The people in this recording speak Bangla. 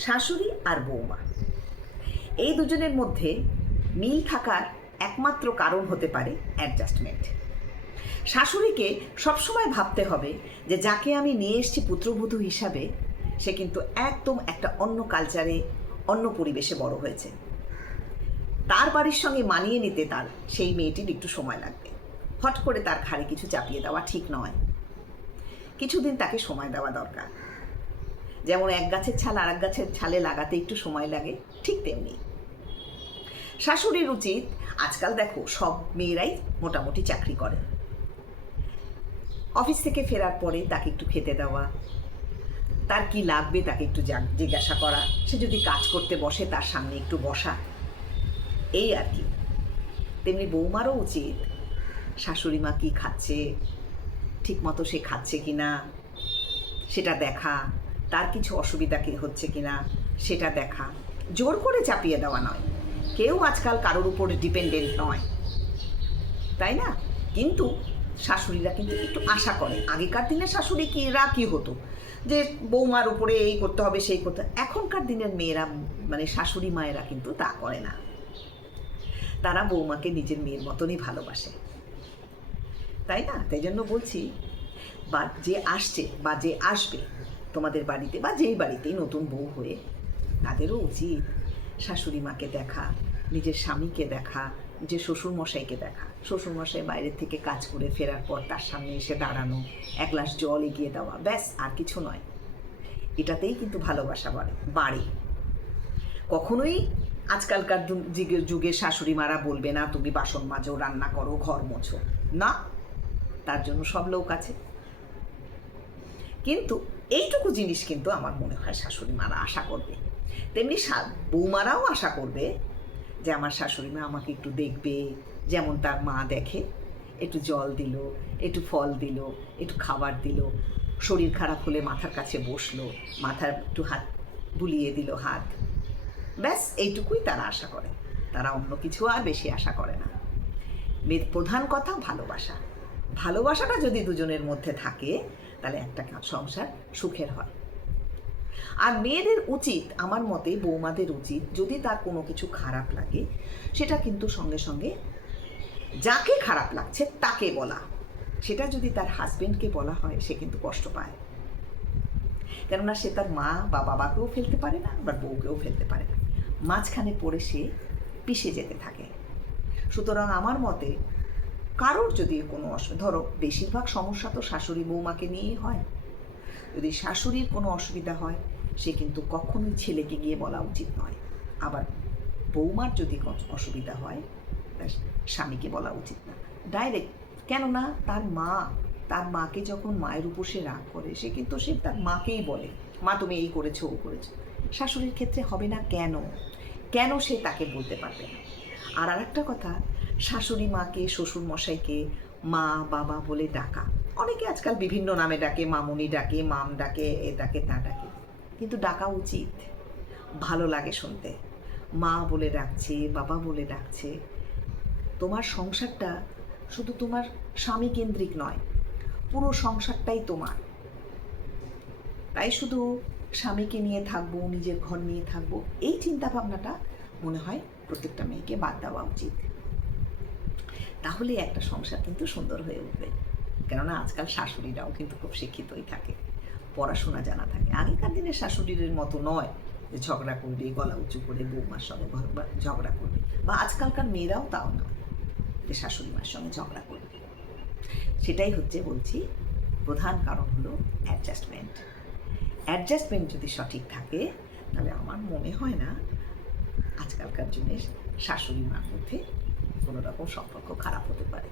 শাশুড়ি আর বৌমা। এই দুজনের মধ্যে মিল থাকার একমাত্র কারণ হতে পারে অ্যাডজাস্টমেন্ট শাশুড়িকে সবসময় ভাবতে হবে যে যাকে আমি নিয়ে এসেছি পুত্রবধূ হিসাবে, সে কিন্তু একদম একটা অন্য কালচারে অন্য পরিবেশে বড় হয়েছে। তার বাড়ির সঙ্গে মানিয়ে নিতে তার সেই মেয়েটির একটু সময় লাগবে। হট করে তার ঘাড়ে কিছু চাপিয়ে দেওয়া ঠিক নয়। কিছুদিন তাকে সময় দেওয়া দরকার। যেমন এক গাছের ছাল আর এক গাছের ছালে লাগাতে একটু সময় লাগে, ঠিক তেমনি। শাশুড়ির উচিত, আজকাল দেখো সব মেয়েরাই মোটামুটি চাকরি করে। অফিস থেকে ফেরার পরে তাকে একটু খেতে দেওয়া, তার কি লাগবে তাকে একটু জিজ্ঞাসা করা, সে যদি কাজ করতে বসে তার সামনে একটু বসা, এই আর কি। তেমনি বৌমারও উচিত, শাশুড়ি মা কী খাচ্ছে ঠিক মতো সে খাচ্ছে কি না সেটা দেখা তার কিছু অসুবিধা কি হচ্ছে কিনা সেটা দেখা। জোর করে চাপিয়ে দেওয়া নয়। কেউ আজকাল কারোর উপর ডিপেন্ডেন্ট নয়। তাই না? কিন্তু শাশুড়িরা কিন্তু একটু আশা করে। আগেকার দিনে শাশুড়ি কিরা কি হতো? যে বৌমার উপরে এই করতে হবে, সেই করতে। এখনকার দিনের মেয়েরা মানে শাশুড়ি মায়েরা কিন্তু তা করে না। তারা বৌমাকে নিজের মেয়ের মতনই ভালোবাসে। তাই না? তাই জন্য বলছি, বা যে আসছে বা যে আসবে তোমাদের বাড়িতে বা যেই বাড়িতেই নতুন বউ হয়ে তাদেরও উচিত শাশুড়ি মাকে দেখা, নিজের স্বামীকে দেখা, নিজের শ্বশুরমশাইকে দেখা। শ্বশুরমশাই বাইরের থেকে কাজ করে ফেরার পর তার সামনে এসে দাঁড়ানো, এক গ্লাস জল এগিয়ে দেওয়া, ব্যাস, আর কিছু নয়। এটাতেই কিন্তু ভালোবাসা বাড়ে বাড়ে। কখনোই আজকালকার দু- যুগে- যুগে শাশুড়ি মারা বলবে না, তুমি বাসন মাজো, রান্না করো, ঘর মোছো। না, তার জন্য সব লোক আছে। কিন্তু এইটুকু জিনিস কিন্তু আমার মনে হয় শাশুড়ি মারা আশা করবে। তেমনি বৌমারাও আশা করবে যে আমার শাশুড়ি মা আমাকে একটু দেখবে, যেমন তার মা দেখে। একটু জল দিল, একটু ফল দিল, একটু খাবার দিল, শরীর খারাপ হলে মাথার কাছে বসল, মাথার একটু হাত বুলিয়ে দিল হাত। ব্যাস, এইটুকুই তারা আশা করে। তারা অন্য কিছু আর বেশি আশা করে না। প্রধান কথা ভালোবাসা। ভালোবাসাটা যদি দুজনের মধ্যে থাকে তাহলে একটা সংসার সুখের হয়। আর মেয়েদের উচিত, আমার মতে বৌমাদের উচিত, যদি তার কোনো কিছু খারাপ লাগে, সেটা কিন্তু সঙ্গে সঙ্গে যাকে খারাপ লাগছে তাকে বলা। সেটা যদি তার হাজবেন্ডকে বলা হয়, সে কিন্তু কষ্ট পায়। কেননা সে তার মা বা বাবাকেও ফেলতে পারে না, আবার বউকেও ফেলতে পারে না। মাঝখানে পড়ে সে পিষে যেতে থাকে। সুতরাং আমার মতে কারোর যদি কোনো অসুবিধা, ধরো বেশিরভাগ সমস্যা তো শাশুড়ি বৌমাকে নিয়েই হয়। যদি শাশুড়ির কোনো অসুবিধা হয়, সে কিন্তু কখনোই ছেলেকে গিয়ে বলা উচিত নয়। আবার বৌমার যদি অসুবিধা হয় স্বামীকে বলা উচিত না। ডাইরেক্ট কেননা তার মা, তার মাকে যখন মায়ের উপর সে রাগ করে, সে কিন্তু সে তার মাকেই বলে, মা, তুমি এই করেছ, ও করেছ। শাশুড়ির ক্ষেত্রে হবে না কেন? কেন সে তাকে বলতে পারবে না? আর আরেকটা কথা শাশুড়ি মাকে, শ্বশুর মশাইকে মা, বাবা বলে ডাকা। অনেকে আজকাল বিভিন্ন নামে ডাকে, মামুনি ডাকে, মাম ডাকে, এ ডাকে, তা ডাকে। কিন্তু ডাকা উচিত। ভালো লাগে শুনতে। মা বলে ডাকছে, বাবা বলে ডাকছে। তোমার সংসারটা শুধু তোমার স্বামী কেন্দ্রিক নয়, পুরো সংসারটাই তোমার। তাই শুধু স্বামীকে নিয়ে থাকব, নিজের ঘর নিয়ে থাকব, এই চিন্তা ভাবনাটা মনে হয় প্রত্যেকটা মেয়েকে বাদ দেওয়া উচিত। তাহলে একটা সংসার কিন্তু সুন্দর হয়ে উঠবে। কেননা আজকাল শাশুড়িরাও কিন্তু খুব শিক্ষিতই থাকে, পড়াশোনা জানা থাকে। আগেকার দিনের শাশুড়ির মতো নয় যে ঝগড়া করবে, গলা উঁচু করে বৌমার সঙ্গে ঝগড়া করবে। বা আজকালকার মেয়েরাও তাও নয় যে শাশুড়ি মার সঙ্গে ঝগড়া করবে। সেটাই হচ্ছে বলছি, প্রধান কারণ হলো অ্যাডজাস্টমেন্ট অ্যাডজাস্টমেন্ট যদি সঠিক থাকে, তাহলে আমার মনে হয় না আজকালকার দিনে শাশুড়ি মার মধ্যে কোনো রকম সম্পর্ক খারাপ হতে পারে।